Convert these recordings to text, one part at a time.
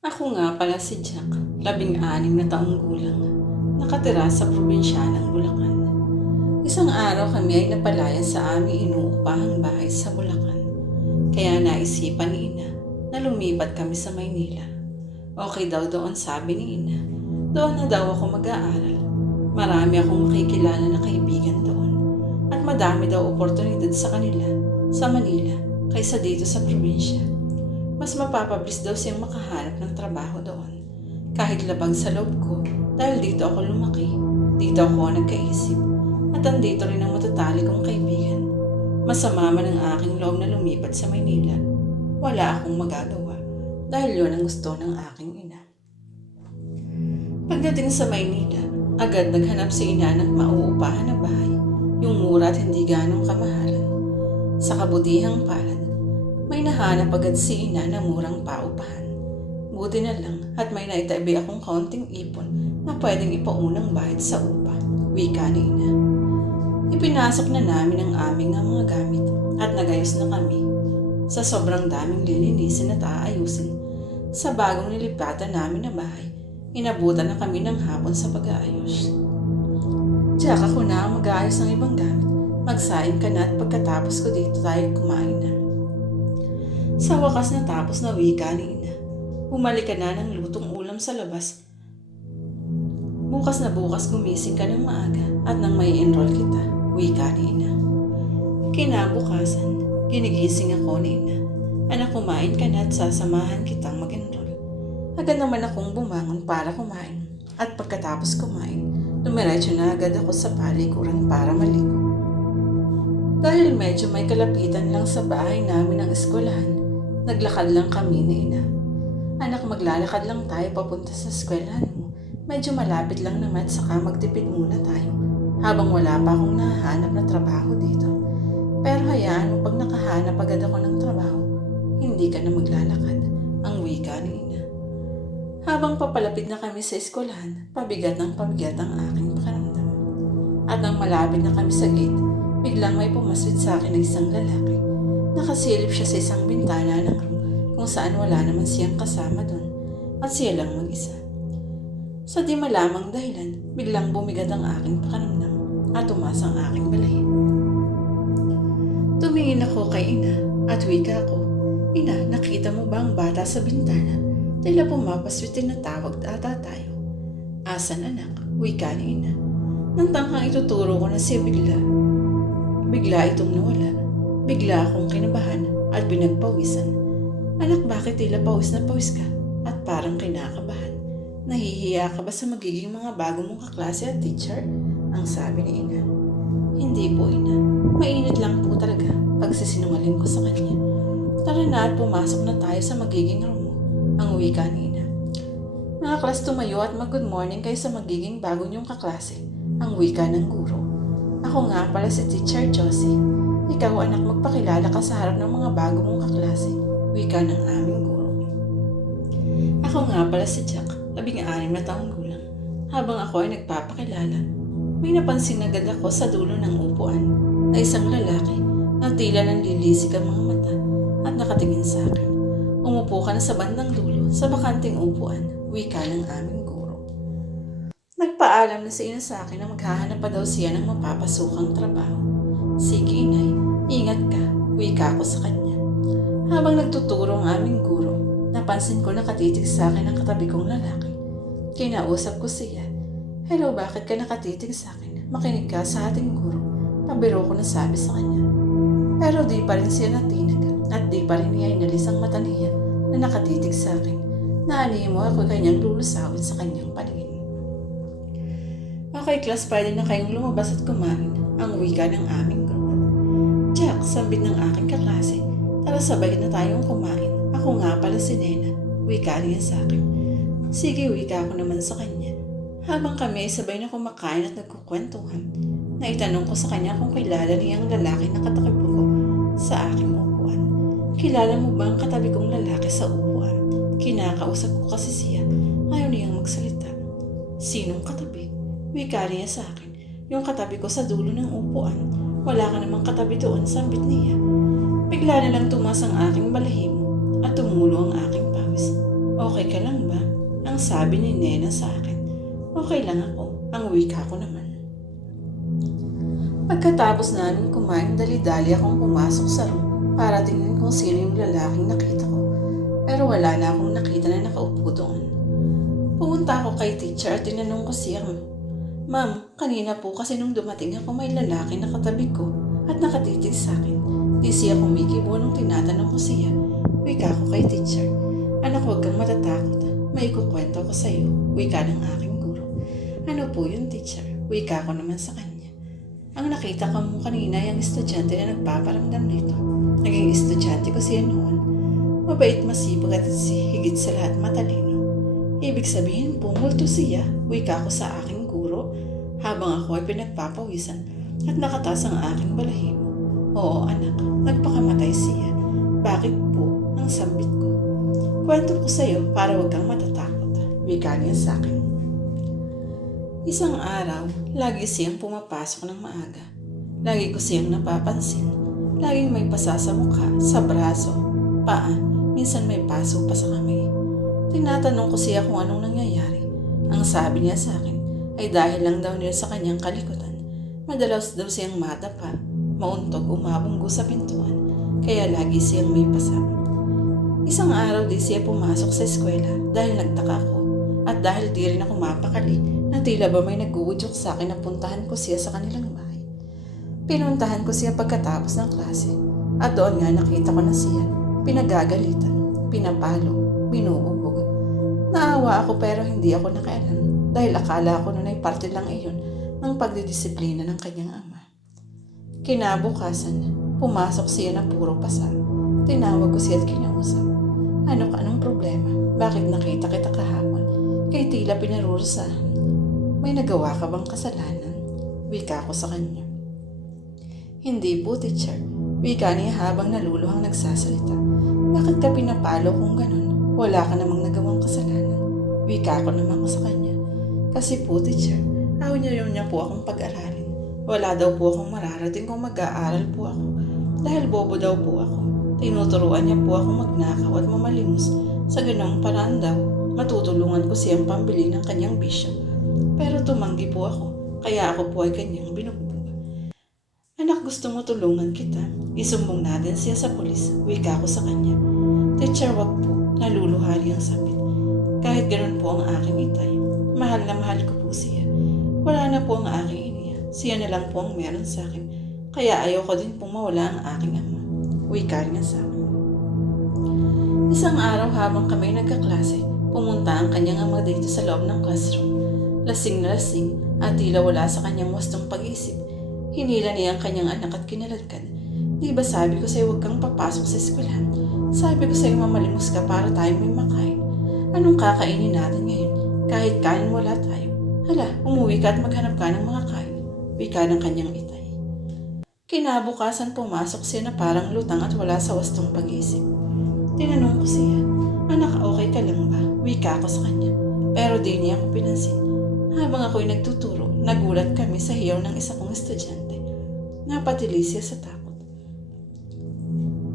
Ako nga pala si Jack, 16 na taong gulang, nakatira sa probinsya ng Bulacan. Isang araw kami ay napalayan sa aming inuupahang bahay sa Bulacan. Kaya naisipan ni Ina na lumipat kami sa Maynila. Okay daw doon, sabi ni Ina. Doon na daw ako mag-aaral. Marami akong makikilala na kaibigan doon. At madami daw oportunidad sa kanila sa Manila kaysa dito sa probinsya. Mas mapapabilis daw siyang makahanap ng trabaho doon. Kahit labag sa loob ko, dahil dito ako lumaki, dito ako nagkaisip, at andito rin ang matatali kong kaibigan. Masama man ang aking loob na lumipat sa Maynila, wala akong magagawa, dahil yun ang gusto ng aking ina. Pagdating sa Maynila, agad naghanap si Ina ng mauupahan na bahay, yung mura at hindi ganong kamahalan. Sa kabutihang palad, may nahanap agad si Ina na murang paupahan. Buti na lang at may naitabi akong kaunting ipon na pwedeng ipaunang bayad sa upa, wika ni Ina. Ipinasok na namin ang aming mga gamit at nagayos na kami. Sa sobrang daming lilinisin at aayusin, sa bagong nilipatan namin na bahay, inabutan na kami ng hapon sa pag-aayos. Jack, ako na ang mag-aayos ng ibang gamit. Magsaing ka na at pagkatapos ko dito tayo kumain na. Sa wakas natapos na wika ni Ina. Bumalik ka na ng lutong ulam sa labas. Bukas na bukas gumising ka ng maaga at nang may enroll kita, wika ni Ina. Kinabukasan, ginigising ako ni Ina. Anak, kumain ka na at sasamahan kitang mag-enroll. Agad naman akong bumangon para kumain. At pagkatapos kumain, dumiretso na agad ako sa palikuran para maligo. Dahil medyo may kalapitan lang sa bahay namin ng eskwelahan, naglakad lang kami ni Ina. Anak, maglalakad lang tayo papunta sa eskwelahan mo. Medyo malapit lang naman, saka magtipid muna tayo habang wala pa akong nahahanap na trabaho dito. Pero hayaan mo, pag nakahanap agad ako ng trabaho, hindi ka na maglalakad, ang wika ni Ina. Habang papalapit na kami sa eskwelahan, pabigat ng pabigat ang aking pakiramdam. At nang malapit na kami sa gate, biglang may pumaswit sa akin ng isang lalaki. Nakasilip siya sa isang bintana ng room kung saan wala naman siyang kasama doon at siya lang mag-isa. Sa di malamang dahilan, biglang bumigat ang aking pakiramdam at tumaas ang aking balahibo. Tumingin ako kay Ina at wika ko, Ina, nakita mo ba ang bata sa bintana? Tila pumapaswitin na tawag ata tayo. Asan, anak? Wika ni Ina. Nang tangkang ituturo ko na siya bigla itong nawala. Bigla akong kinabahan at pinagpawisan. Anak, bakit tila pawis na pawis ka? At parang kinakabahan. Nahihiya ka ba sa magiging mga bago mong kaklase at teacher? Ang sabi ni Ina. Hindi po, Ina. Mainit lang po talaga pagsisinungaling ko sa kanya. Tara na at pumasok na tayo sa magiging room mo, ang wika ni Ina. Mga klas, tumayo at mag-good morning kayo sa magiging bago niyong kaklase, ang wika ng guro. Ako nga pala si Teacher Josie. Ikaw, anak, magpakilala ka sa harap ng mga bago mong kaklase, wika ng aming guro. Ako nga pala si Jack, 16 na taong gulang. Habang ako ay nagpapakilala, may napansin agad ako sa dulo ng upuan na isang lalaki na tila nanlilisik ang mga mata at nakatingin sa akin. Umupo ka na sa bandang dulo sa bakanting upuan, wika ng aming guro. Nagpaalam na si Ina sa akin na maghahanap pa daw siya ng mapapasukang trabaho. Sige, Inay, ingat ka, wika ko sa kanya. Habang nagtuturo ang aming guro, napansin ko nakatitig sa akin ang katabi kong lalaki. Kinausap ko siya. Hello, bakit ka nakatitig sa akin? Makinig ka sa ating guro. Pabiro ko na sabi sa kanya. Pero di pa rin siya natinag at di pa rin niya inalis ang mata niya na nakatitig sa akin. Naanihin mo ako kanyang lulusawin sa kanyang paningin. Okay, class, pwede na kayong lumabas at kumain, ang wika ng aming guro. Jack, sambit ng aking kaklase. Tara, sabay na tayong kumain. Ako nga pala si Nena, wika niya sa akin. Sige, wika ko naman sa kanya. Habang kami sabay na kumakain at nagkukwentuhan, naitanong ko sa kanya kung kilala niya ang lalaki na katakip ko sa aking upuan. Kilala mo ba ang katabi kong lalaki sa upuan? Kinakausap ko kasi siya, ayaw niyang magsalita. Sinong katabi? Wika niya sa akin. Yung katabi ko sa dulo ng upuan. Wala ka namang katabi doon, sambit niya. Bigla na lang tumas ang aking balahibo at tumulo ang aking pawis. okay ka lang ba? Ang sabi ni Nena sa akin. Okay lang ako, ang wika ko naman. Pagkatapos namin kumain, dali-dali akong pumasok sa room para tingnan kung sino yung lalaking nakita ko. Pero wala na akong nakita na nakaupo doon. Pumunta ako kay teacher at tinanong ko siya, Ma'am, kanina po kasi nung dumating ako may lalaki na katabi ko at nakatitig sa akin. Di siya kumikibo nung tinatanong ko siya. Wika ko kay teacher. Anak, huwag kang matatakot. May ikukwento ko sa iyo. Wika ng aking guro. Ano po yun, teacher? Wika ko naman sa kanya. Ang nakita ko mo kanina yung estudyante na nagpaparamdam nito. Naging estudyante ko siya noon. Mabait, masipag at higit sa lahat matalino. Ibig sabihin po, multo siya. Wika ko sa aking guro habang ako ay pinagpapawisan at nakatas ang aking balahibo. Oo anak, nagpakamatay siya. Bakit po? Ang sambit ko. Kwento ko sa iyo para huwag kang matatakot. Wika niya sa akin. Isang araw, lagi siyang pumapasok ng maaga. Lagi ko siyang napapansin. Laging may pasa sa mukha, sa braso, paa, minsan may paso pa sa kamay. Tinatanong ko siya kung anong nangyayari. Ang sabi niya sa akin ay dahil lang daw niya sa kanyang kalikutan. Madalas daw siyang madapa, mauntog, umabunggo sa pintuan, kaya lagi siyang may pasa. Isang araw di siya pumasok sa eskwela dahil nagtaka ako at dahil di rin ako mapakali na tila ba may nag-uudyok sa akin na puntahan ko siya sa kanilang bahay. Pinuntahan ko siya pagkatapos ng klase at doon nga nakita ko na siya pinagagalitan, pinapalo, binubugbog. Naawa ako pero hindi ako nakialam dahil akala ko na ay parte lang iyon ng pagdidisiplina ng kanyang ama. Kinabukasan, pumasok siya na puro pasa. Tinawag ko siya at kinausap. Anong problema? Bakit nakita kita kahapon? Kay tila pinarurusahan. May nagawa ka bang kasalanan? Wika ko sa kanya. Hindi po, teacher. Wika niya habang naluluhang nagsasalita. Bakit ka pinapalo kung ganun? Wala ka namang nagawang kasalanan. Wika ko naman ko sa kanya. Kasi po, teacher, ayaw niya po akong pag-aralin. Wala daw po akong mararating kung mag-aaral po ako. Dahil bobo daw po ako. Tinuturuan niya po akong magnakaw at mamalimos. Sa ganung paraan daw, matutulungan ko siyang pambili ng kanyang bisyo. Pero tumanggi po ako, kaya ako po ay kanyang binugbog. Anak, gusto mo tulungan kita? Isumbong natin siya sa pulis. Wika ko sa kanya. Teacher, wag po. Naluluha niyang sabi. Kahit ganun po ang aking itay. Mahal na mahal ko po siya. Wala na po ang aking iniya. Siya na lang po ang meron sa akin. Kaya ayaw ko din pong mawala ang aking ama. Wika niya sa akin. Isang araw habang kami nagkaklase, pumunta ang kanyang ama dito sa loob ng classroom. Lasing na lasing at tila wala sa kanyang wastong pag-isip. Hinila niya ang kanyang anak at kinaladkad. Di ba sabi ko sa'yo huwag kang papasok sa eskwelahan? Sabi ko sa'yo mamalimos ka para tayo may makain. Anong kakainin natin ngayon? Kahit kanin wala tayo. Hala, umuwi ka at maghanap ka ng mga kain. Wika ng kanyang itay. Kinabukasan pumasok siya na parang lutang at wala sa wastong pag-isip. Tinanong ko siya, anak, okay ka lang ba? Wika ko sa kanya. Pero di niya ako pinansin. Habang ako'y nagtuturo, nagulat kami sa hiyaw ng isa kong estudyante. Napatili siya sa takot.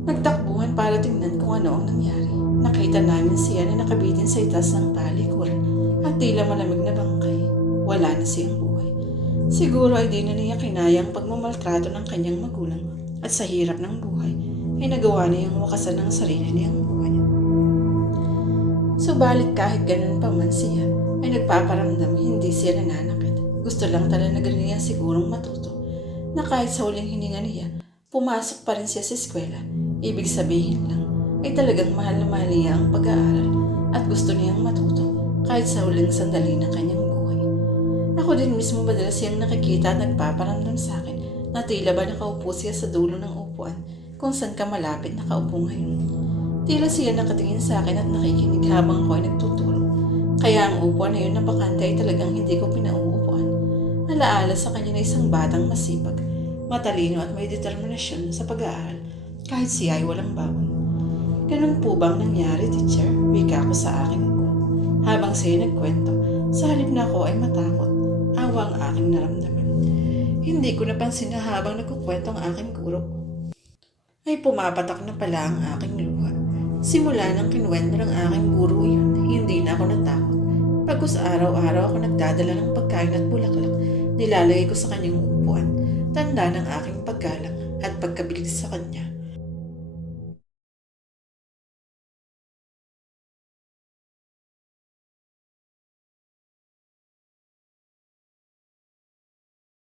Nagtakbuhan para tingnan kung ano ang nangyari. Nakita namin siya na nakabitin sa itas ng talikuran at tila malamig na bangkay. Wala na siyang buhay. Siguro ay di na niya kinayang pagmamaltrato ng kanyang magulang at sa hirap ng buhay ay nagawa niyang wakasan ng sarili niyang buhay. Subalit kahit ganun pa man siya, ay nagpaparamdam hindi siya nananakit. Gusto lang talaga niya sigurong matuto na kahit sa huling hininga niya, pumasok pa rin siya sa eskwela. Ibig sabihin lang ay talagang mahal na mahal niya ang pag-aaral at gusto niyang matuto kahit sa huling sandali ng kanyang buhay. Ako din mismo madalas siyang nakikita at nagpaparamdam sa akin na tila ba nakaupo siya sa dulo ng upuan kung saan ka malapit nakaupo ngayon. Tila siya nakatingin sa akin at nakikinig habang ako ay nagtuturo. Kaya ang upuan na yun na bakante ay talagang hindi ko pinauupuan. Alaala sa kanya na isang batang masipag, matalino at may determinasyon sa pag-aaral kahit siya ay walang baon. Ganun po bang nangyari, teacher? Wika ko sa aking guro. Habang siya nagkwento, sa halip na ako ay matakot, awa ang aking naramdaman. Hindi ko napansin na habang nagkukwento ang aking guro ko, ay pumapatak na pala ang aking luha. Simula ng kinuwento ng aking guro iyon, Bagkus araw-araw ako nagdadala ng pagkain at bulaklak, nilalagay ko sa kanyang upuan, tanda ng aking paggalang at pagkabilis sa kanya.